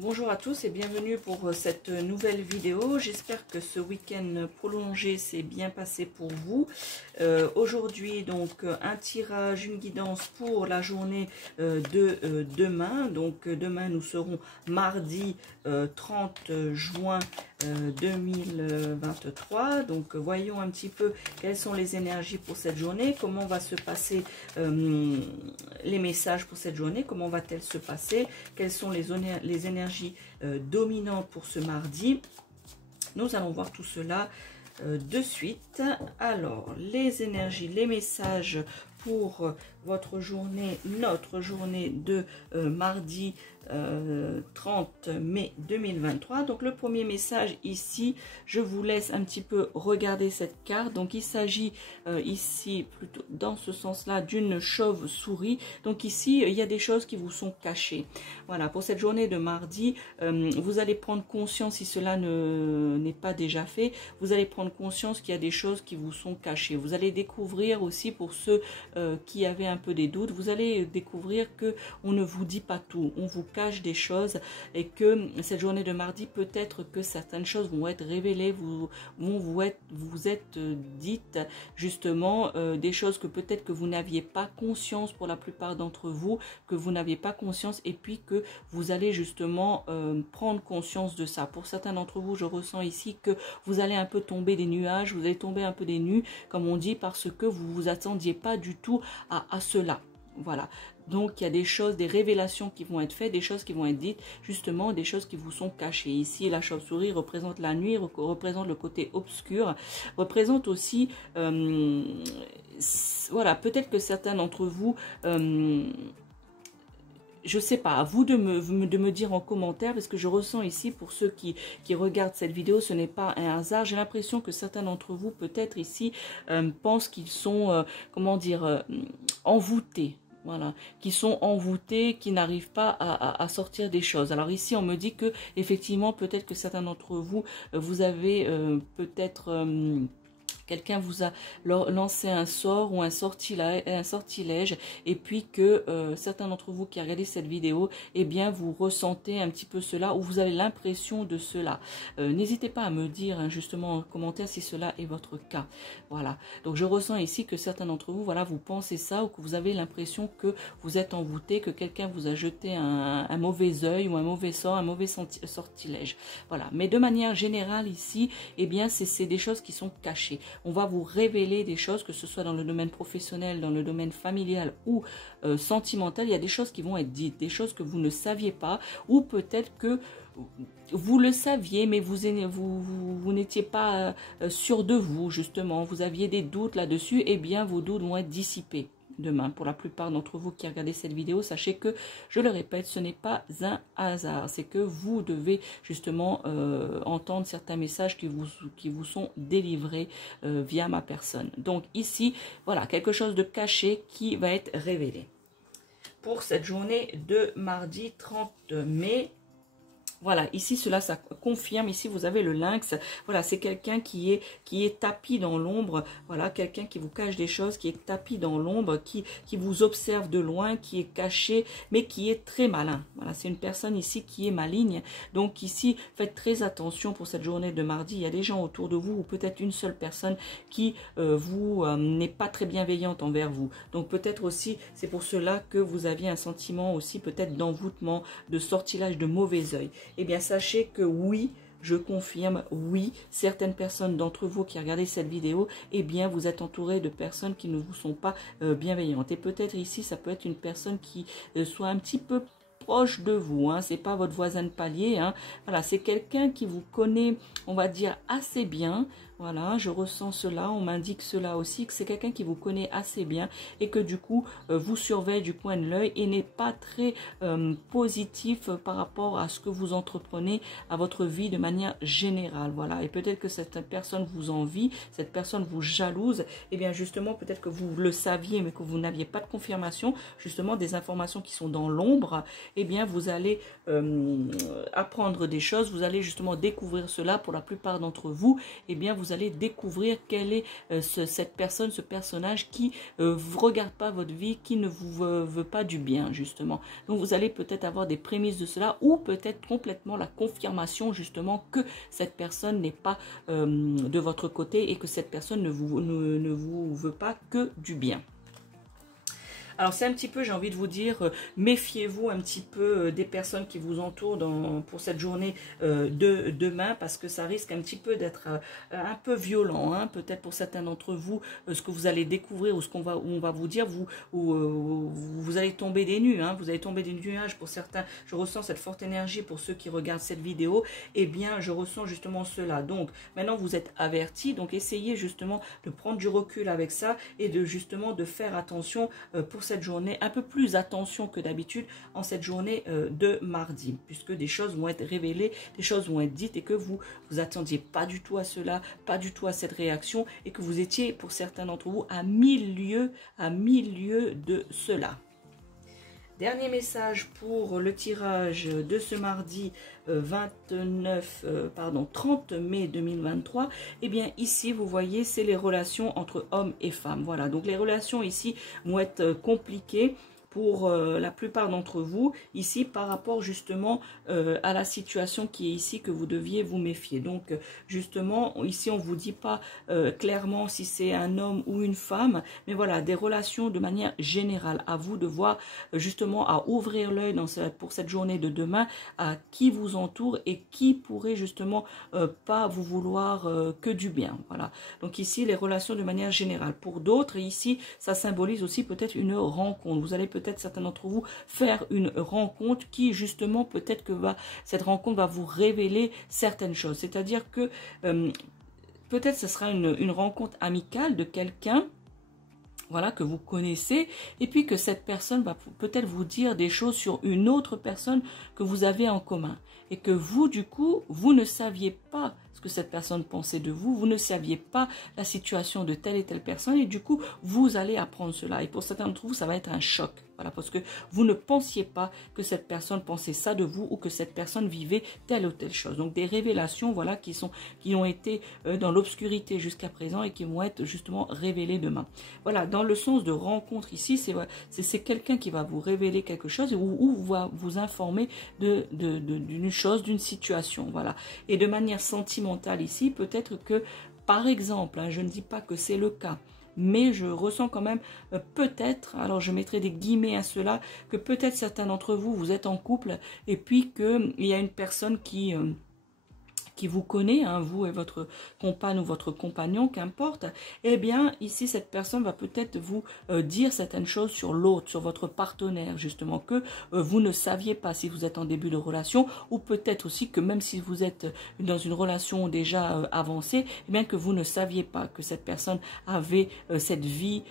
Bonjour à tous et bienvenue pour cette nouvelle vidéo. J'espère que ce week-end prolongé s'est bien passé pour vous. Aujourd'hui, donc, un tirage, une guidance pour la journée de demain. Donc, demain, nous serons mardi 30 juin 2023. Donc, voyons un petit peu quelles sont les énergies pour cette journée, comment va se passer les messages pour cette journée, comment va-t-elle se passer, quelles sont les énergies dominantes pour ce mardi. Nous allons voir tout cela de suite. Alors, les énergies, les messages pour votre journée, notre journée de mardi 30 mai 2023. Donc le premier message ici, je vous laisse un petit peu regarder cette carte. Donc il s'agit ici plutôt dans ce sens-là d'une chauve-souris. Donc ici il y a des choses qui vous sont cachées. Voilà, pour cette journée de mardi, vous allez prendre conscience, si cela n'est pas déjà fait, vous allez prendre conscience qu'il y a des choses qui vous sont cachées. Vous allez découvrir aussi, pour ceux qui avaient un peu des doutes, vous allez découvrir que on ne vous dit pas tout, on vous cache des choses, et que cette journée de mardi, peut-être que certaines choses vont être révélées, vous êtes dites justement des choses que peut-être que vous n'aviez pas conscience pour la plupart d'entre vous, que vous n'aviez pas conscience, et puis que vous allez justement prendre conscience de ça. Pour certains d'entre vous, je ressens ici que vous allez un peu tomber des nuages, vous allez tomber un peu des nues, comme on dit, parce que vous vous attendiez pas du tout à cela. Voilà. Donc, il y a des choses, des révélations qui vont être faites, des choses qui vont être dites, justement, des choses qui vous sont cachées. Ici, la chauve-souris représente la nuit, représente le côté obscur, représente aussi, voilà, peut-être que certains d'entre vous, je sais pas, à vous de me dire en commentaire, parce que je ressens ici, pour ceux qui regardent cette vidéo, ce n'est pas un hasard. J'ai l'impression que certains d'entre vous, peut-être ici, pensent qu'ils sont, comment dire, envoûtés. Voilà, qui sont envoûtés, qui n'arrivent pas à sortir des choses. Alors ici, on me dit que effectivement, peut-être que certains d'entre vous, vous avez peut-être... quelqu'un vous a lancé un sort ou un sortilège, et puis que certains d'entre vous qui regardez cette vidéo, eh bien vous ressentez un petit peu cela, ou vous avez l'impression de cela. N'hésitez pas à me dire justement en commentaire si cela est votre cas. Voilà, donc je ressens ici que certains d'entre vous, voilà, vous pensez ça, ou que vous avez l'impression que vous êtes envoûté, que quelqu'un vous a jeté un mauvais œil, ou un mauvais sort, un mauvais sortilège. Voilà, mais de manière générale ici, eh bien c'est des choses qui sont cachées. On va vous révéler des choses, que ce soit dans le domaine professionnel, dans le domaine familial ou sentimental. Il y a des choses qui vont être dites, des choses que vous ne saviez pas, ou peut-être que vous le saviez, mais vous n'étiez pas sûr de vous, justement. Vous aviez des doutes là-dessus, et bien vos doutes vont être dissipés demain. Pour la plupart d'entre vous qui regardez cette vidéo, sachez que, je le répète, ce n'est pas un hasard. C'est que vous devez justement entendre certains messages qui vous sont délivrés via ma personne. Donc ici, voilà, quelque chose de caché qui va être révélé. Pour cette journée de mardi 30 mai, voilà, ici, cela, ça confirme. Ici, vous avez le lynx. Voilà, c'est quelqu'un qui est tapi dans l'ombre. Voilà, quelqu'un qui vous cache des choses, qui est tapi dans l'ombre, qui vous observe de loin, qui est caché, mais qui est très malin. Voilà, c'est une personne ici qui est maligne. Donc ici, faites très attention pour cette journée de mardi. Il y a des gens autour de vous, ou peut-être une seule personne qui n'est pas très bienveillante envers vous. Donc peut-être aussi, c'est pour cela que vous aviez un sentiment aussi peut-être d'envoûtement, de sortilège, de mauvais œil. Eh bien, sachez que oui, je confirme, oui, certaines personnes d'entre vous qui regardez cette vidéo, eh bien, vous êtes entouré de personnes qui ne vous sont pas bienveillantes. Et peut-être ici, ça peut être une personne qui soit un petit peu proche de vous, hein. C'est pas votre voisin de palier, hein. Voilà, c'est quelqu'un qui vous connaît, on va dire, assez bien. Voilà, je ressens cela, on m'indique cela aussi, que c'est quelqu'un qui vous connaît assez bien, et que du coup, vous surveille du coin de l'œil, et n'est pas très positif par rapport à ce que vous entreprenez, à votre vie de manière générale. Voilà, et peut-être que cette personne vous envie, cette personne vous jalouse, et bien justement, peut-être que vous le saviez, mais que vous n'aviez pas de confirmation, justement, des informations qui sont dans l'ombre, et bien vous allez apprendre des choses, vous allez justement découvrir cela. Pour la plupart d'entre vous, et bien vous vous allez découvrir quelle est cette personne, ce personnage qui ne regarde pas votre vie, qui ne vous veut pas du bien justement. Donc vous allez peut-être avoir des prémices de cela ou peut-être complètement la confirmation justement que cette personne n'est pas de votre côté et que cette personne ne vous veut pas que du bien. Alors c'est un petit peu, j'ai envie de vous dire, méfiez-vous un petit peu des personnes qui vous entourent pour cette journée de demain, parce que ça risque un petit peu d'être un peu violent, hein, peut-être pour certains d'entre vous, ce que vous allez découvrir ou on va vous dire, vous allez tomber des nues, hein, vous allez tomber des nuages pour certains. Je ressens cette forte énergie pour ceux qui regardent cette vidéo, et bien je ressens justement cela. Donc maintenant vous êtes avertis, donc essayez justement de prendre du recul avec ça et de faire attention pour cette journée, un peu plus attention que d'habitude en cette journée de mardi, puisque des choses vont être révélées, des choses vont être dites et que vous attendiez pas du tout à cela, pas du tout à cette réaction, et que vous étiez pour certains d'entre vous à 1000 lieues de cela. Dernier message pour le tirage de ce mardi 30 mai 2023. Et bien ici, vous voyez, c'est les relations entre hommes et femmes. Voilà, donc les relations ici vont être compliquées pour la plupart d'entre vous ici par rapport justement à la situation qui est ici, que vous deviez vous méfier. Donc justement ici on vous dit pas clairement si c'est un homme ou une femme, mais voilà, des relations de manière générale. À vous de voir justement, à ouvrir l'œil pour cette journée de demain, à qui vous entoure et qui pourrait justement pas vous vouloir que du bien. Voilà, donc ici les relations de manière générale. Pour d'autres ici ça symbolise aussi peut-être une rencontre. Vous allez peut-être certains d'entre vous faire une rencontre qui justement peut-être que cette rencontre va vous révéler certaines choses. C'est-à-dire que peut-être ce sera une rencontre amicale de quelqu'un, voilà, que vous connaissez, et puis que cette personne va peut-être vous dire des choses sur une autre personne que vous avez en commun, et que vous, du coup, vous ne saviez pas ce que cette personne pensait de vous, vous ne saviez pas la situation de telle et telle personne, et du coup, vous allez apprendre cela. Et pour certains d'entre vous, ça va être un choc, voilà, parce que vous ne pensiez pas que cette personne pensait ça de vous, ou que cette personne vivait telle ou telle chose. Donc des révélations, voilà, qui ont été dans l'obscurité jusqu'à présent et qui vont être justement révélées demain. Voilà, dans le sens de rencontre ici, c'est quelqu'un qui va vous révéler quelque chose ou va vous informer d'une chose, d'une situation, voilà. Et de manière sentimentale ici, peut-être que, par exemple, hein, je ne dis pas que c'est le cas, mais je ressens quand même peut-être, alors je mettrai des guillemets à cela, que peut-être certains d'entre vous, vous êtes en couple et puis qu'il y a une personne qui vous connaît, hein, vous et votre compagne ou votre compagnon, qu'importe, eh bien, ici, cette personne va peut-être vous dire certaines choses sur l'autre, sur votre partenaire, justement, que vous ne saviez pas si vous êtes en début de relation, ou peut-être aussi que même si vous êtes dans une relation déjà avancée, eh bien, que vous ne saviez pas que cette personne avait cette vie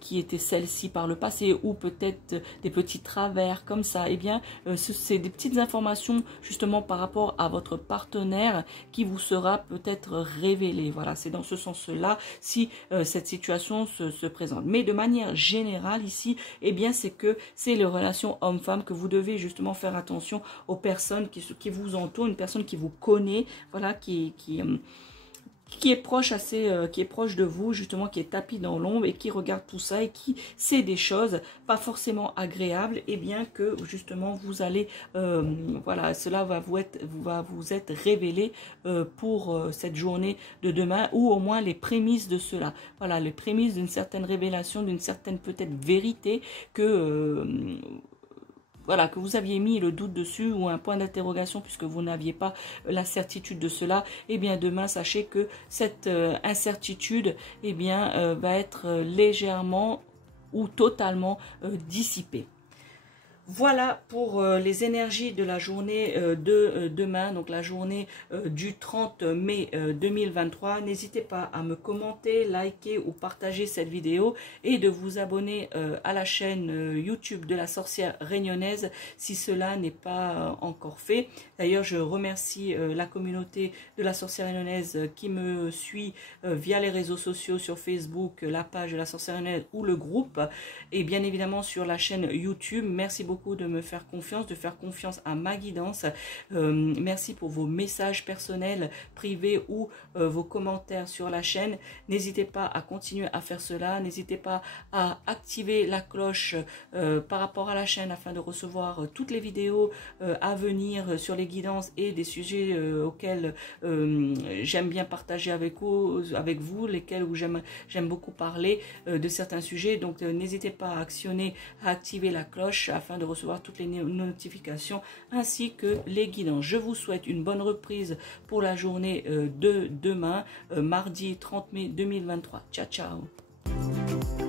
qui était celle-ci par le passé, ou peut-être des petits travers comme ça. Eh bien, c'est des petites informations, justement, par rapport à votre partenaire, qui vous sera peut-être révélé. Voilà, c'est dans ce sens-là si cette situation se présente. Mais de manière générale ici, eh bien c'est que c'est les relations homme-femme que vous devez justement faire attention aux personnes qui vous entourent, une personne qui vous connaît, voilà, qui est proche qui est proche de vous, justement, qui est tapis dans l'ombre et qui regarde tout ça et qui sait des choses pas forcément agréables, et bien que justement vous allez voilà, cela va vous être révélé pour cette journée de demain, ou au moins les prémices de cela. Voilà, les prémices d'une certaine révélation, d'une certaine peut-être vérité que voilà, que vous aviez mis le doute dessus, ou un point d'interrogation puisque vous n'aviez pas la certitude de cela. Eh bien demain, sachez que cette incertitude, eh bien va être légèrement ou totalement dissipée. Voilà pour les énergies de la journée de demain, donc la journée du 30 mai 2023. N'hésitez pas à me commenter, liker ou partager cette vidéo, et de vous abonner à la chaîne YouTube de la sorcière réunionnaise si cela n'est pas encore fait. D'ailleurs, je remercie la communauté de la sorcière réunionnaise qui me suit via les réseaux sociaux, sur Facebook, la page de la sorcière réunionnaise ou le groupe, et bien évidemment sur la chaîne YouTube. Merci beaucoup beaucoup de me faire confiance, de faire confiance à ma guidance. Merci pour vos messages personnels, privés ou vos commentaires sur la chaîne. N'hésitez pas à continuer à faire cela. N'hésitez pas à activer la cloche par rapport à la chaîne afin de recevoir toutes les vidéos à venir sur les guidances et des sujets auxquels j'aime bien partager avec vous, lesquels où j'aime beaucoup parler de certains sujets. Donc n'hésitez pas à activer la cloche afin de recevoir toutes les notifications ainsi que les guidances. Je vous souhaite une bonne reprise pour la journée de demain, mardi 30 mai 2023. Ciao, ciao.